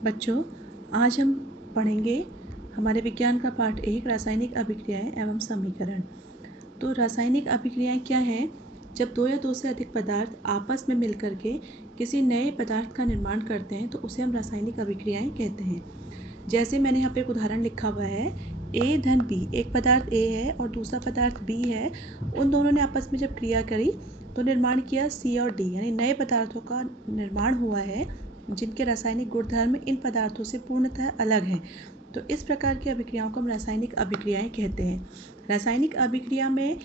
बच्चों, आज हम पढ़ेंगे हमारे विज्ञान का पाठ 1 रासायनिक अभिक्रियाएं एवं समीकरण। तो रासायनिक अभिक्रियाएं क्या हैं? जब दो या दो से अधिक पदार्थ आपस में मिलकर के किसी नए पदार्थ का निर्माण करते हैं तो उसे हम रासायनिक अभिक्रियाएं कहते हैं। जैसे मैंने यहाँ पे एक उदाहरण लिखा हुआ है, ए धन बी। एक पदार्थ ए है और दूसरा पदार्थ बी है। उन दोनों ने आपस में जब क्रिया करी तो निर्माण किया सी और डी, यानी नए पदार्थों का निर्माण हुआ है जिनके रासायनिक गुणधर्म इन पदार्थों से पूर्णतः अलग हैं। तो इस प्रकार की अभिक्रियाओं को हम रासायनिक अभिक्रियाएं कहते हैं। रासायनिक अभिक्रिया में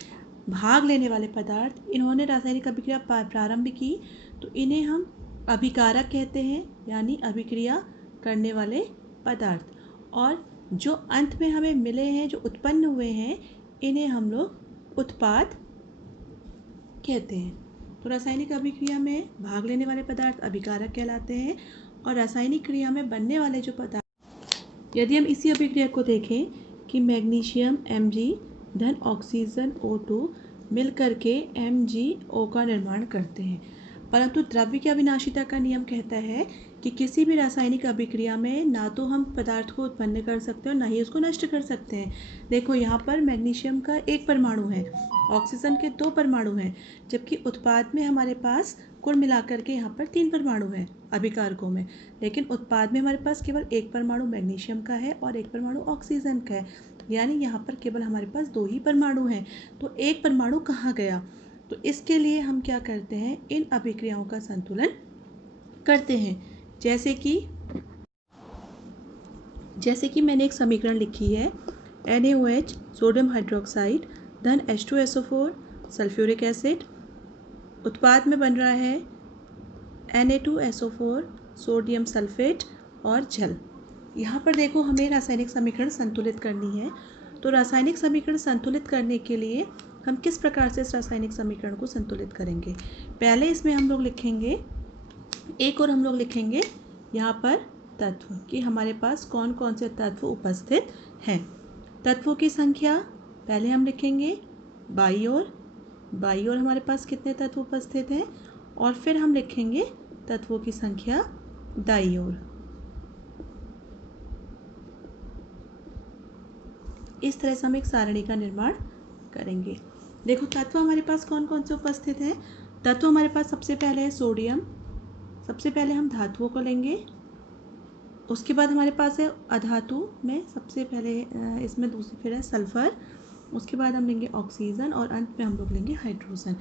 भाग लेने वाले पदार्थ, इन्होंने रासायनिक अभिक्रिया प्रारंभ की तो इन्हें हम अभिकारक कहते हैं, यानी अभिक्रिया करने वाले पदार्थ। और जो अंत में हमें मिले हैं, जो उत्पन्न हुए हैं, इन्हें हम लोग उत्पाद कहते हैं। तो रासायनिक अभिक्रिया में भाग लेने वाले पदार्थ अभिकारक कहलाते हैं और रासायनिक क्रिया में बनने वाले जो पदार्थ, यदि हम इसी अभिक्रिया को देखें कि मैग्नीशियम Mg धन ऑक्सीजन O2 मिल करके MgO का निर्माण करते हैं, परंतु द्रव्य की अविनाशिता का नियम कहता है कि किसी भी रासायनिक अभिक्रिया में ना तो हम पदार्थ को उत्पन्न कर सकते हैं और ना ही उसको नष्ट कर सकते हैं। देखो यहाँ पर मैग्नीशियम का एक परमाणु है, ऑक्सीजन के 2 परमाणु हैं, जबकि उत्पाद में हमारे पास कुल मिलाकर के यहाँ पर 3 परमाणु हैं अभिकारकों में, लेकिन उत्पाद में हमारे पास केवल एक परमाणु मैग्नीशियम का है और एक परमाणु ऑक्सीजन का है, यानी यहाँ पर केवल हमारे पास 2 ही परमाणु हैं। तो एक परमाणु कहाँ गया? तो इसके लिए हम क्या करते हैं, इन अभिक्रियाओं का संतुलन करते हैं। जैसे कि मैंने एक समीकरण लिखी है, NaOH सोडियम हाइड्रोक्साइड धन H2SO4 सल्फ्यूरिक एसिड, उत्पाद में बन रहा है Na2SO4 सोडियम सल्फेट और जल। यहाँ पर देखो हमें रासायनिक समीकरण संतुलित करनी है। तो रासायनिक समीकरण संतुलित करने के लिए हम किस प्रकार से इस रासायनिक समीकरण को संतुलित करेंगे? पहले इसमें हम लोग लिखेंगे एक और हम लोग लिखेंगे यहाँ पर तत्व कि हमारे पास कौन कौन से तत्व उपस्थित हैं। तत्वों की संख्या पहले हम लिखेंगे बाई ओर हमारे पास कितने तत्व उपस्थित हैं, और फिर हम लिखेंगे तत्वों की संख्या दाईं ओर। इस तरह से हम एक सारणी का निर्माण करेंगे। देखो तत्व हमारे पास कौन कौन से उपस्थित हैं। तत्व हमारे पास सबसे पहले है सोडियम। सबसे पहले हम धातुओं को लेंगे, उसके बाद हमारे पास है अधातु में सबसे पहले इसमें दूसरी फिर है सल्फर, उसके बाद हम लेंगे ऑक्सीजन और अंत में हम लोग लेंगे हाइड्रोजन।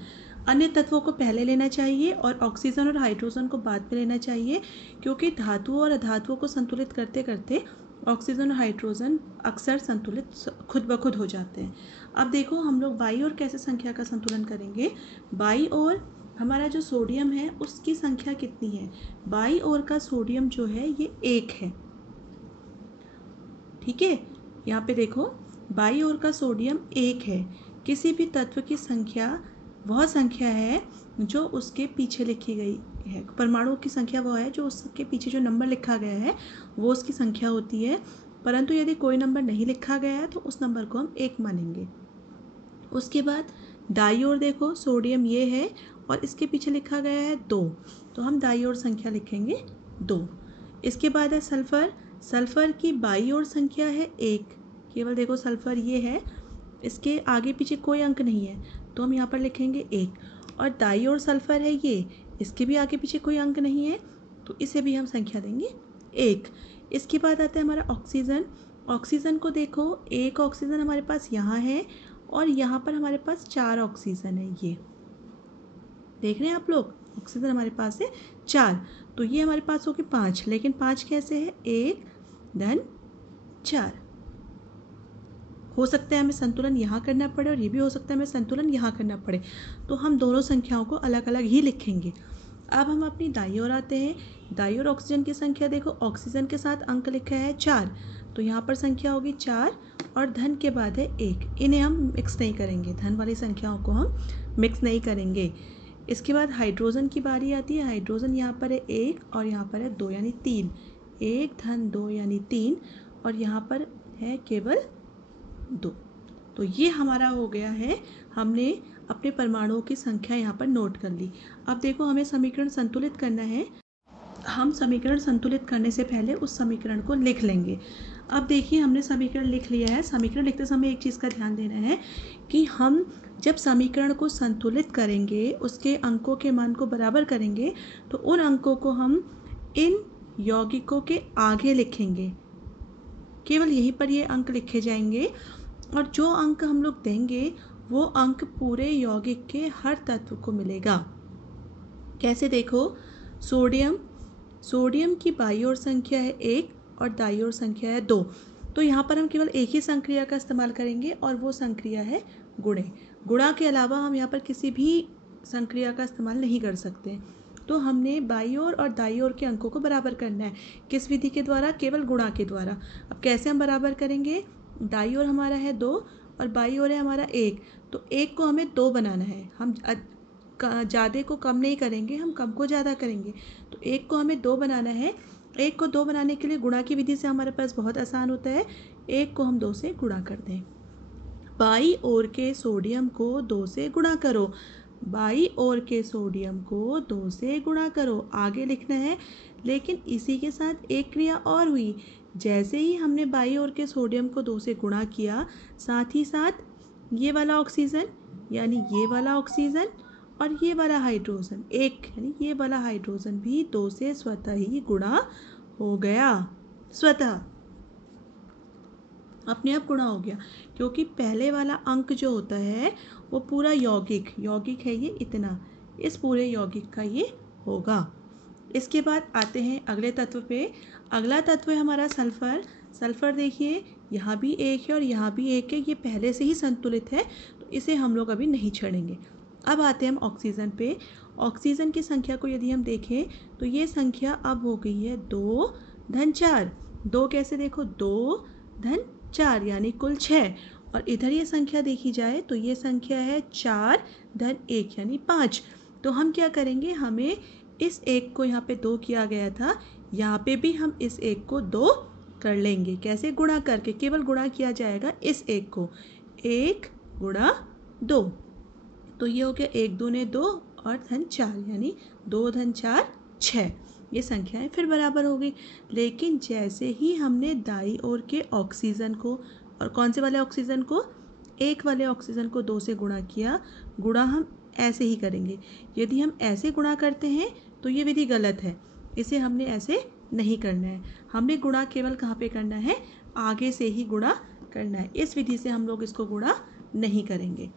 अन्य तत्वों को पहले लेना चाहिए और ऑक्सीजन और हाइड्रोजन को बाद में लेना चाहिए, क्योंकि धातुओं और अधातुओं को संतुलित करते करते ऑक्सीजन और हाइड्रोजन अक्सर संतुलित खुद ब खुद हो जाते हैं। अब देखो हम लोग बाई ओर कैसे संख्या का संतुलन करेंगे। बाई ओर हमारा जो सोडियम है उसकी संख्या कितनी है? बाई ओर का सोडियम जो है ये 1 है, ठीक है। यहाँ पे देखो बाई ओर का सोडियम 1 है। किसी भी तत्व की संख्या वह संख्या है जो उसके पीछे लिखी गई है, परमाणुओं की संख्या वह है जो उसके पीछे जो नंबर लिखा गया है वो उसकी संख्या होती है, परंतु यदि कोई नंबर नहीं लिखा गया है तो उस नंबर को हम 1 मानेंगे। उसके बाद दाईं ओर देखो सोडियम ये है और इसके पीछे लिखा गया है 2, तो हम दाईं ओर संख्या लिखेंगे 2। इसके बाद है सल्फर। सल्फर की बाईं ओर संख्या है 1, केवल देखो सल्फर ये है, इसके आगे पीछे कोई अंक नहीं है तो हम यहाँ पर लिखेंगे 1। और दाईं ओर सल्फर है ये, इसके भी आगे पीछे कोई अंक नहीं है तो इसे भी हम संख्या देंगे 1। इसके बाद आता है हमारा ऑक्सीजन। ऑक्सीजन को देखो, एक ऑक्सीजन हमारे पास यहाँ है और यहाँ पर हमारे पास 4 ऑक्सीजन है, ये देख रहे हैं आप लोग, ऑक्सीजन हमारे पास है 4, तो ये हमारे पास होगी 5, लेकिन 5 कैसे है? 1 धन 4। हो सकता है हमें संतुलन यहाँ करना पड़े और ये भी हो सकता है हमें संतुलन यहाँ करना पड़े, तो हम दोनों संख्याओं को अलग अलग ही लिखेंगे। अब हम अपनी दाईं ओर आते हैं। दाईं ओर ऑक्सीजन की संख्या देखो, ऑक्सीजन के साथ अंक लिखा है 4, तो यहाँ पर संख्या होगी 4 और धन के बाद है 1। इन्हें हम मिक्स नहीं करेंगे, धन वाली संख्याओं को हम मिक्स नहीं करेंगे। इसके बाद हाइड्रोजन की बारी आती है। हाइड्रोजन यहाँ पर है 1 और यहाँ पर है 2 यानी 3, 1 धन 2 यानी 3, और यहाँ पर है केवल 2। तो ये हमारा हो गया है, हमने अपने परमाणुओं की संख्या यहाँ पर नोट कर ली। अब देखो हमें समीकरण संतुलित करना है। हम समीकरण संतुलित करने से पहले उस समीकरण को लिख लेंगे। अब देखिए हमने समीकरण लिख लिया है। समीकरण लिखते समय एक चीज़ का ध्यान देना है कि हम जब समीकरण को संतुलित करेंगे, उसके अंकों के मान को बराबर करेंगे, तो उन अंकों को हम इन यौगिकों के आगे लिखेंगे। केवल यहीं पर ये अंक लिखे जाएंगे और जो अंक हम लोग देंगे वो अंक पूरे यौगिक के हर तत्व को मिलेगा। कैसे देखो, सोडियम की बाईं ओर संख्या है 1 और दाईं ओर संख्या है 2। तो यहाँ पर हम केवल एक ही संक्रिया का इस्तेमाल करेंगे और वो संक्रिया है गुणे। गुणा के अलावा हम यहाँ पर किसी भी संक्रिया का इस्तेमाल नहीं कर सकते। तो हमने बाईं ओर और दाईं ओर के अंकों को बराबर करना है। किस विधि के द्वारा? केवल गुणा के द्वारा। अब कैसे हम बराबर करेंगे? दाईं ओर हमारा है 2 और बाईं ओर है हमारा 1। तो 1 को हमें 2 बनाना है। हम ज़्यादा को कम नहीं करेंगे, हम कम को ज़्यादा करेंगे। तो 1 को हमें 2 बनाना है। 1 को 2 बनाने के लिए गुणा की विधि से हमारे पास बहुत आसान होता है। 1 को हम 2 से गुणा कर दें। बाईं ओर के सोडियम को 2 से गुणा करो। बाईं ओर के सोडियम को 2 से गुणा करो, आगे लिखना है। लेकिन इसी के साथ एक क्रिया और हुई। जैसे ही हमने बाईं ओर के सोडियम को 2 से गुणा किया, साथ ही साथ ये वाला ऑक्सीजन यानी ये वाला ऑक्सीजन और ये वाला हाइड्रोजन, एक यानी ये वाला हाइड्रोजन भी 2 से स्वतः ही गुणा हो गया। स्वतः अपने आप गुणा हो गया, क्योंकि पहले वाला अंक जो होता है वो पूरा यौगिक है, ये इतना, इस पूरे यौगिक का ये होगा। इसके बाद आते हैं अगले तत्व पे। अगला तत्व है हमारा सल्फर। सल्फर देखिए यहाँ भी एक है और यहाँ भी एक है, ये पहले से ही संतुलित है, तो इसे हम लोग अभी नहीं छेड़ेंगे। अब आते हैं हम ऑक्सीजन पे। ऑक्सीजन की संख्या को यदि हम देखें तो ये संख्या अब हो गई है 2 धन 4। 2 कैसे देखो, 2 धन 4 यानी कुल 6। और इधर ये संख्या देखी जाए तो ये संख्या है 4 धन 1 यानी 5। तो हम क्या करेंगे, हमें इस 1 को यहाँ पे 2 किया गया था, यहाँ पे भी हम इस 1 को 2 कर लेंगे। कैसे? गुणा करके, केवल गुणा किया जाएगा इस 1 को। 1 गुणा 2, तो ये हो गया 1 दूने 2 और धन 4 यानी 2 धन 4 6। ये संख्याएं फिर बराबर हो गई। लेकिन जैसे ही हमने दाईं ओर के ऑक्सीजन को, और कौन से वाले ऑक्सीजन को, 1 वाले ऑक्सीजन को 2 से गुणा किया। गुणा हम ऐसे ही करेंगे। यदि हम ऐसे गुणा करते हैं तो ये विधि गलत है, इसे हमने ऐसे नहीं करना है। हमने गुणा केवल कहाँ पे करना है? आगे से ही गुणा करना है। इस विधि से हम लोग इसको गुणा नहीं करेंगे।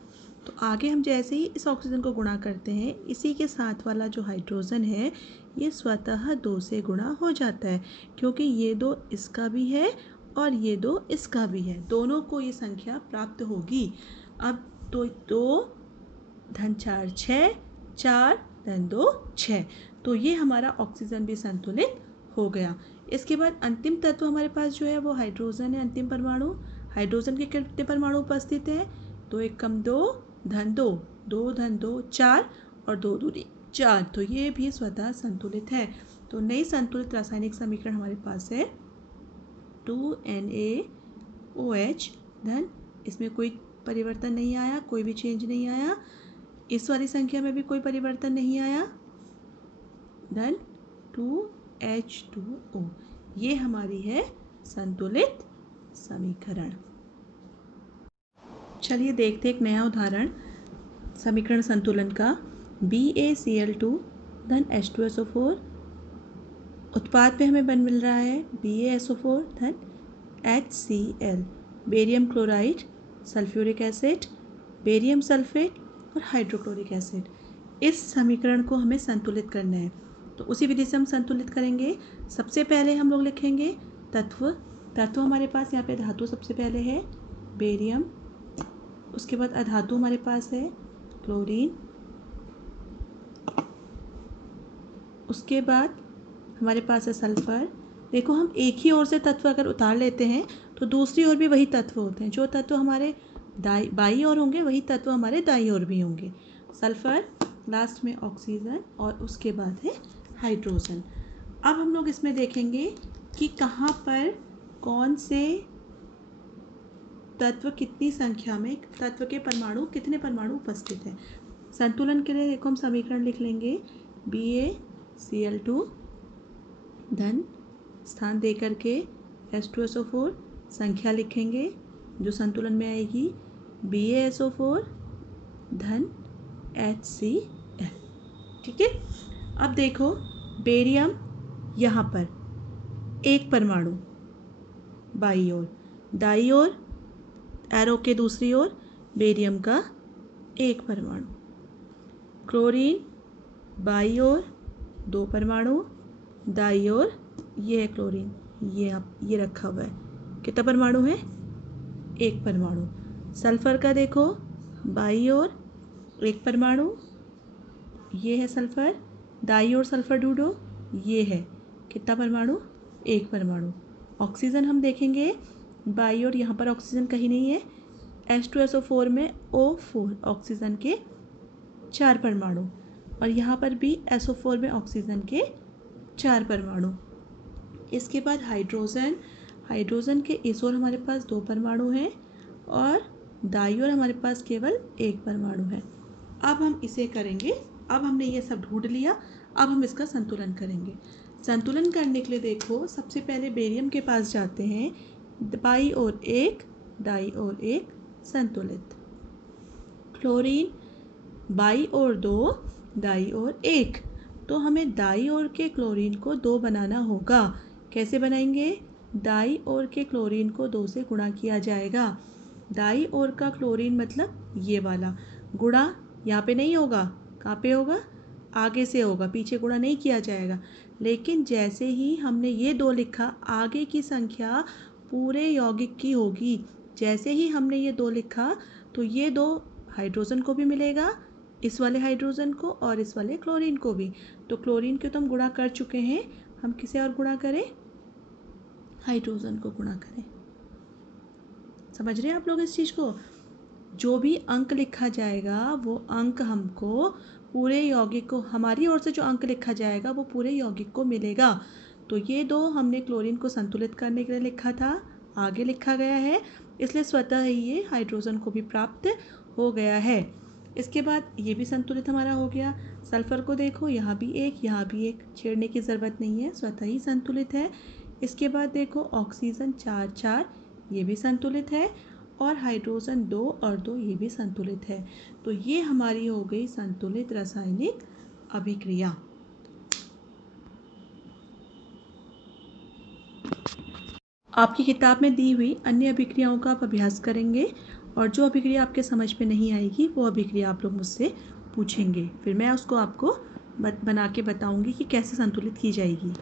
तो आगे हम जैसे ही इस ऑक्सीजन को गुणा करते हैं, इसी के साथ वाला जो हाइड्रोजन है ये स्वतः 2 से गुणा हो जाता है, क्योंकि ये 2 इसका भी है और ये 2 इसका भी है, दोनों को ये संख्या प्राप्त होगी। अब तो 2 धन 4 6, 4 धन 2 6, तो ये हमारा ऑक्सीजन भी संतुलित हो गया। इसके बाद अंतिम तत्व हमारे पास जो है वो हाइड्रोजन है। अंतिम परमाणु, हाइड्रोजन के कितने परमाणु उपस्थित है? 2 एकम 2 धन 2, 2 धन 2 4 और 2 दूनी 4, तो ये भी स्वतः संतुलित है। तो नई संतुलित रासायनिक समीकरण हमारे पास है 2NaOH धन, इसमें कोई परिवर्तन नहीं आया, कोई भी चेंज नहीं आया। इस वाली संख्या में भी कोई परिवर्तन नहीं आया, धन 2H2O। ये हमारी है संतुलित समीकरण। चलिए देखते एक नया उदाहरण समीकरण संतुलन का। BaCl2 धन H2SO4। उत्पाद पे हमें बन मिल रहा है BaSO4 धन HCl। Barium chloride, sulphuric acid, barium sulphate और हाइड्रोक्लोरिक एसिड। इस समीकरण को हमें संतुलित करना है, तो उसी विधि से हम संतुलित करेंगे। सबसे पहले हम लोग लिखेंगे तत्व हमारे पास यहाँ पे धातु सबसे पहले है बेरियम, उसके बाद अधातु हमारे पास है क्लोरीन, उसके बाद हमारे पास है सल्फर। देखो हम एक ही ओर से तत्व अगर उतार लेते हैं तो दूसरी ओर भी वही तत्व होते हैं। जो तत्व हमारे बाईं ओर होंगे वही तत्व हमारे दाईं ओर भी होंगे। सल्फर, लास्ट में ऑक्सीजन और उसके बाद है हाइड्रोजन। अब हम लोग इसमें देखेंगे कि कहाँ पर कौन से तत्व कितनी संख्या में, तत्व के परमाणु कितने परमाणु उपस्थित हैं। संतुलन के लिए देखो हम समीकरण लिख लेंगे BaCl2 धन स्थान दे करके H2SO4 संख्या लिखेंगे जो संतुलन में आएगी BaSO4 धन HCl। ठीक है। अब देखो बेरियम यहाँ पर एक परमाणु by ore, Dai ore arrow के दूसरी ओर बेरियम का एक परमाणु, क्लोरीन बाई ओर दो परमाणु, दाई ओर ये है क्लोरीन, ये रखा हुआ है, कितना परमाणु है, एक परमाणु। सल्फर का देखो बाई ओर एक परमाणु, ये है सल्फर, दाई ओर सल्फर ढूंढो, ये है कितना परमाणु, एक परमाणु। ऑक्सीजन हम देखेंगे बाई ओर, यहाँ पर ऑक्सीजन कहीं नहीं है, H2SO4 में O4 ऑक्सीजन के 4 परमाणु और यहाँ पर भी SO4 में ऑक्सीजन के 4 परमाणु। इसके बाद हाइड्रोजन के इस ओर हमारे पास 2 परमाणु हैं और दाई ओर हमारे पास केवल एक परमाणु है। अब हम इसे करेंगे, अब हमने ये सब ढूंढ लिया, अब हम इसका संतुलन करेंगे। संतुलन करने के लिए देखो सबसे पहले बेरियम के पास जाते हैं, बाई ओर एक दाई ओर एक संतुलित, क्लोरीन बाई ओर दो दाई ओर एक, तो हमें दाई ओर के क्लोरीन को 2 बनाना होगा। कैसे बनाएंगे, दाई ओर के क्लोरीन को 2 से गुणा किया जाएगा। दाई ओर का क्लोरीन मतलब ये वाला, गुणा यहाँ पे नहीं होगा, कहाँ पे होगा, आगे से होगा, पीछे गुणा नहीं किया जाएगा। लेकिन जैसे ही हमने ये 2 लिखा, आगे की संख्या पूरे यौगिक की होगी। जैसे ही हमने ये 2 लिखा तो ये 2 हाइड्रोजन को भी मिलेगा, इस वाले हाइड्रोजन को और इस वाले क्लोरीन को भी। तो क्लोरीन को तो हम गुणा कर चुके हैं, हम किसे और गुणा करें, हाइड्रोजन को गुणा करें। समझ रहे हैं आप लोग इस चीज़ को। जो भी अंक लिखा जाएगा वो अंक हमको पूरे यौगिक को, हमारी ओर से जो अंक लिखा जाएगा वो पूरे यौगिक को मिलेगा। तो ये 2 हमने क्लोरीन को संतुलित करने के लिए लिखा था, आगे लिखा गया है, इसलिए स्वतः ही ये हाइड्रोजन को भी प्राप्त हो गया है। इसके बाद ये भी संतुलित हमारा हो गया। सल्फर को देखो यहाँ भी एक, यहाँ भी एक, छेड़ने की ज़रूरत नहीं है, स्वतः ही संतुलित है। इसके बाद देखो ऑक्सीजन 4 ये भी संतुलित है और हाइड्रोजन 2 और 2 ये भी संतुलित है। तो ये हमारी हो गई संतुलित रासायनिक अभिक्रिया। आपकी किताब में दी हुई अन्य अभिक्रियाओं का आप अभ्यास करेंगे और जो अभिक्रिया आपके समझ में नहीं आएगी वो अभिक्रिया आप लोग मुझसे पूछेंगे, फिर मैं उसको आपको बना के बताऊंगी कि कैसे संतुलित की जाएगी।